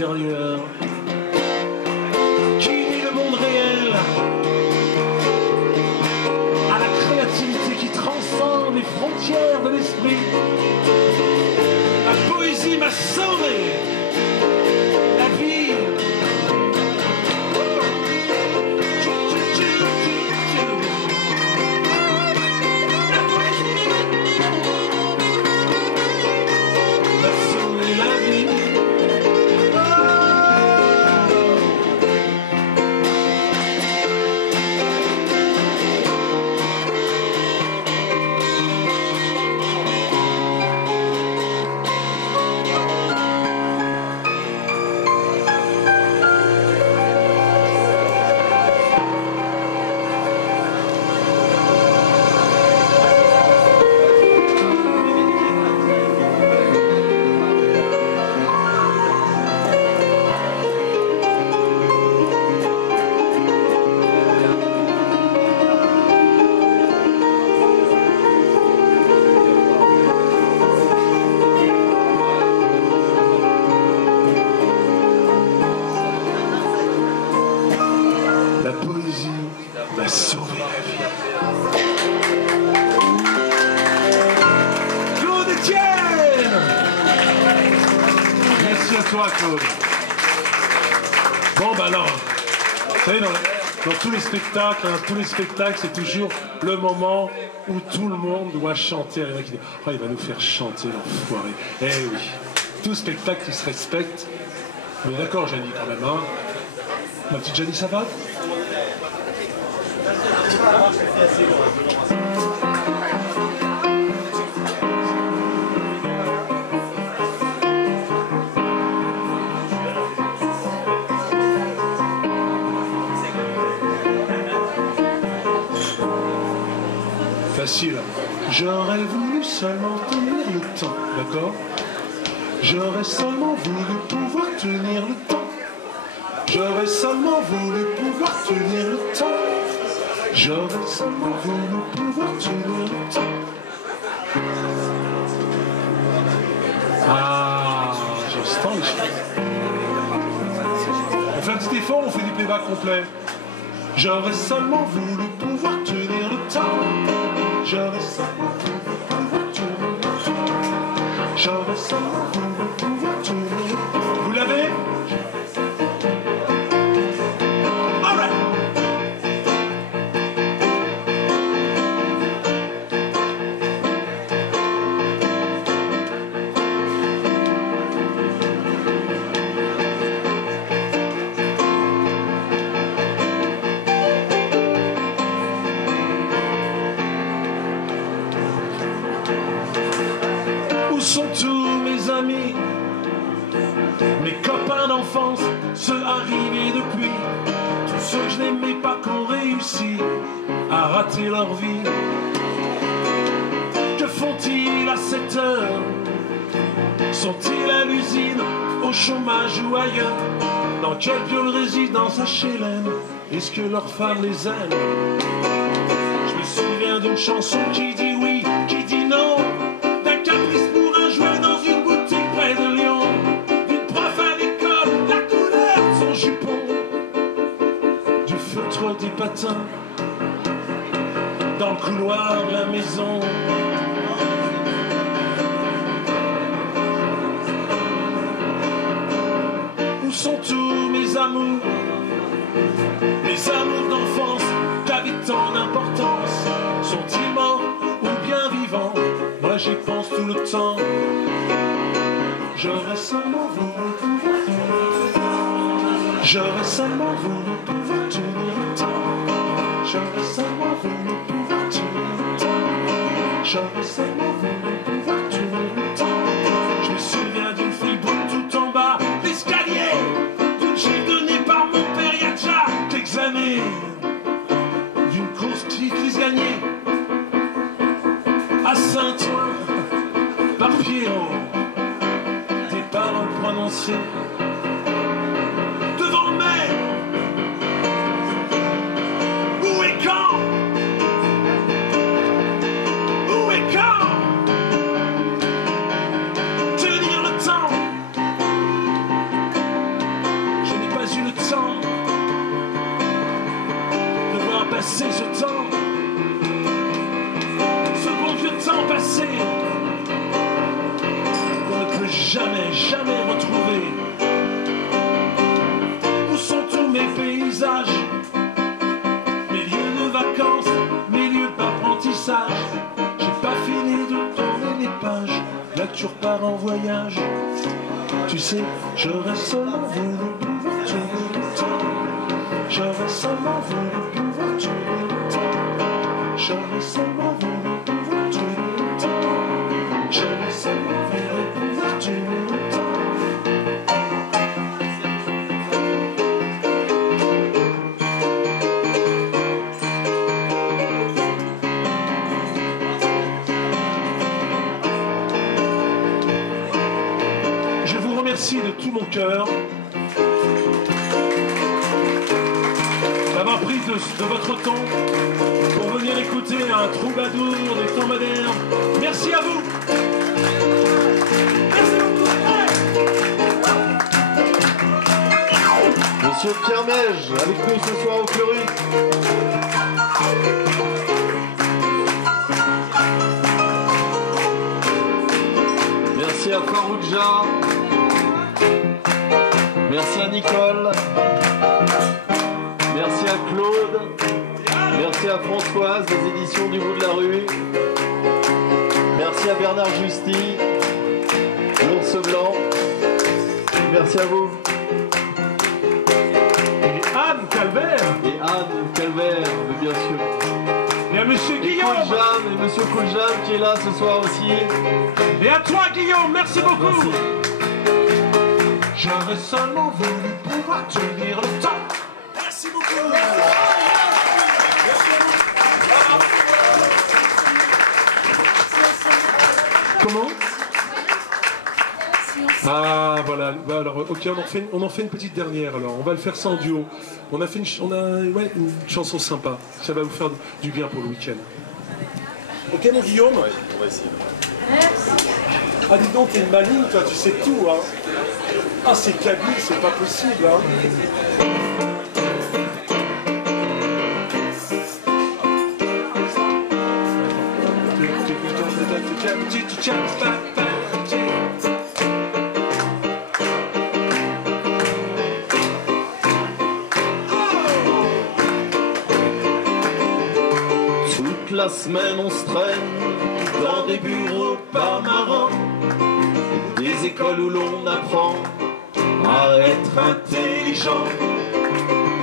intérieur. Qui lie le monde réel à la créativité qui transcende les frontières de l'esprit. La poésie m'a sauvé la vie. Claude. Bon, bah alors, vous savez, dans tous les spectacles, c'est toujours le moment où tout le monde doit chanter. Il y en a qui disent, oh, il va nous faire chanter, l'enfoiré. Eh oui, tout spectacle qui se respecte. Mais d'accord, Janie, quand même, hein. Ma petite Janie, ça va? Facile. J'aurais voulu seulement tenir le temps, d'accord? J'aurais seulement voulu pouvoir tenir le temps. J'aurais seulement voulu pouvoir tenir le temps. J'aurais seulement voulu pouvoir tenir le temps. Ah, j'entends les choses. On fait un petit effort, on fait du playback complet. J'aurais seulement voulu pouvoir tenir le temps. J'aurais seulement voulu pouvoir tenir le temps. J'aurais seulement voulu pouvoir tenir le temps. Vous l'avez? All right. Où sont tous mes amis, mes copains d'enfance, ceux arrivés depuis, tous ceux que je n'aimais pas qui ont réussi à rater leur vie? Que font-ils à cette heure? Sont-ils à l'usine, au chômage ou ailleurs? Dans quelle pieule résidence HLM? Est-ce que leurs femmes les aiment? Je me souviens d'une chanson qui dit oui, qui dit non, d'un caprice pour un jouet dans une boutique près de Lyon, d'une prof à l'école, la couleur de son jupon, du feutre des patins dans le couloir de la maison. Où sont tous mes amours d'enfance qui avaient tant d'importance? Sont-ils morts ou bien vivants? Moi j'y pense tout le temps. J'aurais seulement voulu pouvoir tenir le temps. J'aurais seulement voulu pouvoir tenir le temps. J'aurais seulement voulu pouvoir tenir le temps. J'aurais seulement voulu pouvoir tenir le temps. Je me souviens d'une fille brune tout en bas l'escalier, d'une gifle donnée par mon père il y a déjà quelques années, d'une course cycliste gagnée à Saint-Ouen par Pierrot, des paroles prononcées devant le maire. Où et quand? Où et quand? Tenir le temps. temps passé qu'on ne peut jamais, jamais retrouver. Où sont tous mes paysages, mes lieux de vacances, mes lieux d'apprentissage? J'ai pas fini de tourner les pages, là que tu repars en voyage. Tu sais, j'aurais seulement voulu pouvoir tourner le temps. J'aurais seulement voulu pouvoir tourner le temps. J'aurais seulement voulu pouvoir tourner le temps. J'aurais seulement voulu pouvoir tourner le temps. Je vous remercie de tout mon cœur d'avoir pris de votre temps pour venir écouter un troubadour des temps modernes. Merci à vous. Merci beaucoup. Monsieur Pierre Mège, avec nous ce soir au Fleury. Merci à Farouja. Merci à Nicole. Merci à Claude. Merci à Françoise des éditions du bout de la rue. Merci à Bernard Justy, l'ours blanc. Merci à vous. Et Anne Calvert. Et Anne Calvert, bien sûr. Et à Monsieur Et Guillaume. Kouljam, et Monsieur Kouljam qui est là ce soir aussi. Et à toi Guillaume, merci beaucoup. Merci. J'aurais seulement voulu pouvoir tenir le temps. Merci beaucoup. Comment? Ah voilà, bah, alors ok, on en fait une petite dernière alors, on va le faire ça en duo. On a fait une chanson sympa, ça va vous faire du bien pour le week-end. Ok mon Guillaume? Ouais, on va essayer. Ah dis donc, t'es une maligne toi, tu sais tout hein. Ah c'est Kabyle, c'est pas possible hein. Toute la semaine on se traîne dans des bureaux pas marrants, des écoles où l'on apprend à être intelligent.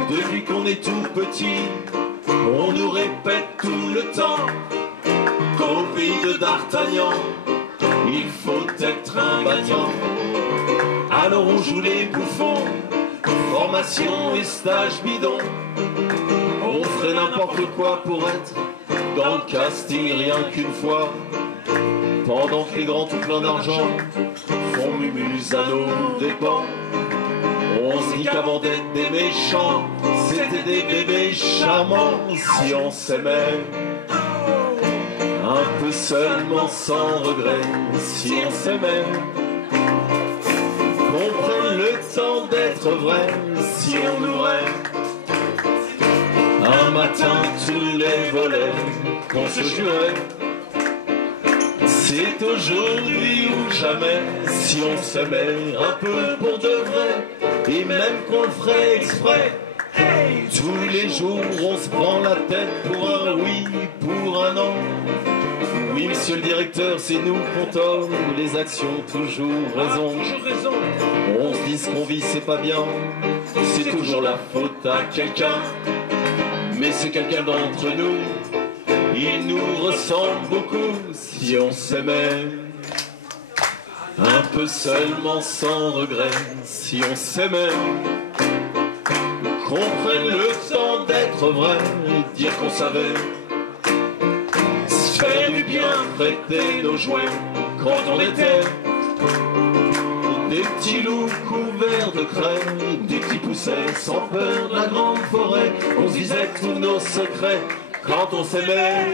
Depuis qu'on est tout petit, on nous répète tout le temps qu'au pays de D'Artagnan, il faut être un gagnant. Alors on joue les bouffons, formation et stage bidon. On ferait n'importe quoi pour être dans le casting rien qu'une fois. Pendant que les grands tout plein d'argent font mumuse à nos dépens. On se dit qu'avant d'être des méchants, c'était des bébés charmants. Si on s'aimait un peu seulement sans regret, si on s'aimait, qu'on prenne le temps d'être vrai, si on ouvrait un matin tous les volets, qu'on se jurait. C'est aujourd'hui ou jamais, si on s'aimait un peu pour de vrai, et même qu'on le ferait exprès. Tous les jours on se prend la tête pour un oui, pour un non. Oui monsieur le directeur, c'est nous qu'on tord, les actions toujours raison. On se dit ce qu'on vit c'est pas bien, c'est toujours la faute à quelqu'un. Mais c'est quelqu'un d'entre nous, il nous ressemble beaucoup. Si on s'aimait un peu seulement sans regret, si on s'aimait, qu'on prenne le temps d'être vrai et dire qu'on savait se faire du bien, prêter nos jouets quand on était des petits loups couverts de craie, des petits poussets sans peur de la grande forêt. On se disait tous nos secrets quand on s'aimait.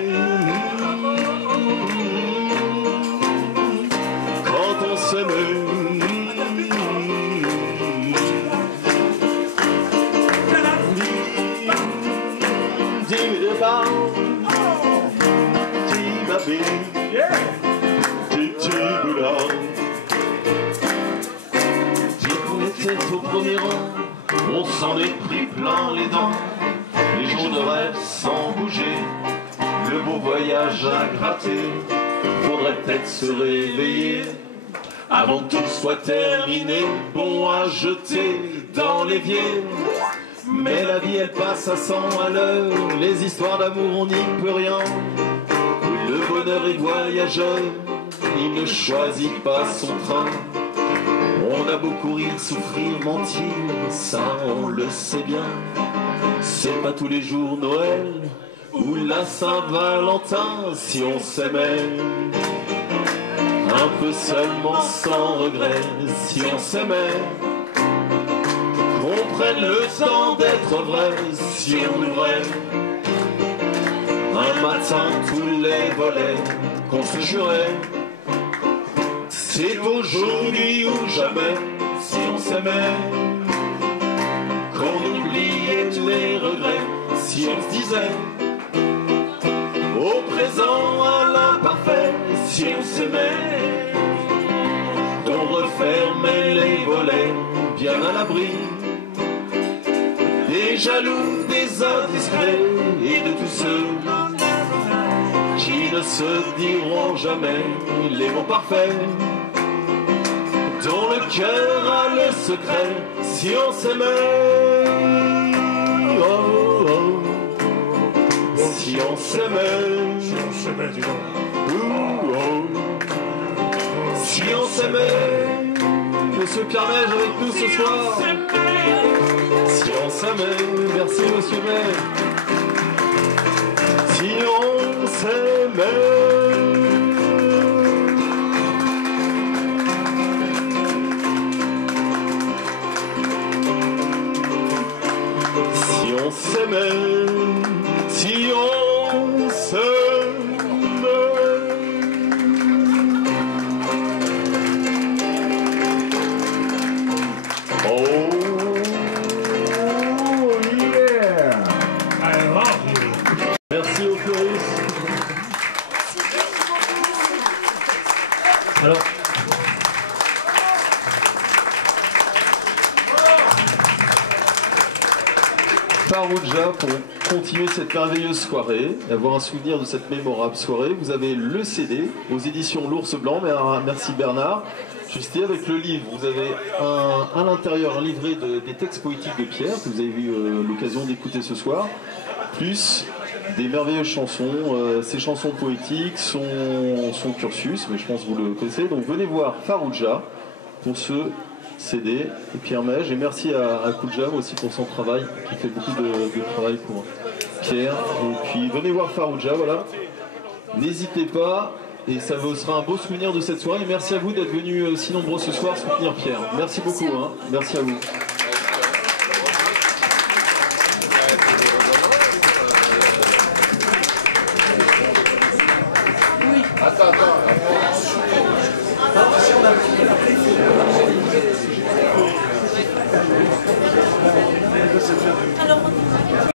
Quand on s'aimait. Yeah. les dents, les jours de rêve sans bouger, le beau voyage à gratter. Faudrait peut-être se réveiller avant que tout soit terminé, bon à jeter dans l'évier. Mais la vie elle passe à 100 à l'heure, les histoires d'amour on n'y peut rien. Le bonheur est voyageur, il ne choisit pas son train. On a beau courir, souffrir, mentir, ça on le sait bien. C'est pas tous les jours Noël ou la Saint-Valentin. Si on s'aimait un peu seulement sans regret, si on s'aimait, qu'on prenne le temps d'être vrai, si on ouvrait un matin tous les volets, qu'on se jurait, c'est aujourd'hui ou jamais, si on s'aimait, qu'on oubliait les regrets, si on se disait au présent à l'imparfait, si on s'aimait, qu'on refermait les volets bien à l'abri des jaloux, des indiscrets et de tous ceux qui ne se diront jamais les mots parfaits, dont le cœur a le secret, si on s'aimait, oh, oh. Si on s'aimait, dis donc. Oh. Si on s'aimait, Monsieur Pierre Neige avec nous ce soir. Si on s'aimait, merci Monsieur Maire. Si on s'aimait. Si on s'aimait, si on s'aimait. Oh yeah! I love you. Merci aux choristes. Alors. Farouja, pour continuer cette merveilleuse soirée et avoir un souvenir de cette mémorable soirée, vous avez le CD aux éditions L'Ours Blanc. Merci Bernard. Juste avec le livre, vous avez à l'intérieur un livret des textes poétiques de Pierre que vous avez eu l'occasion d'écouter ce soir, plus des merveilleuses chansons, ces chansons poétiques, son cursus, mais je pense que vous le connaissez. Donc venez voir Farouja pour ce CD et Pierre Neige, et merci à Koujam aussi pour son travail, qui fait beaucoup de travail pour Pierre. Et puis venez voir Farouja, voilà. N'hésitez pas, et ça vous sera un beau souvenir de cette soirée. Et merci à vous d'être venus si nombreux ce soir soutenir Pierre. Merci beaucoup, hein. Merci à vous. Attends.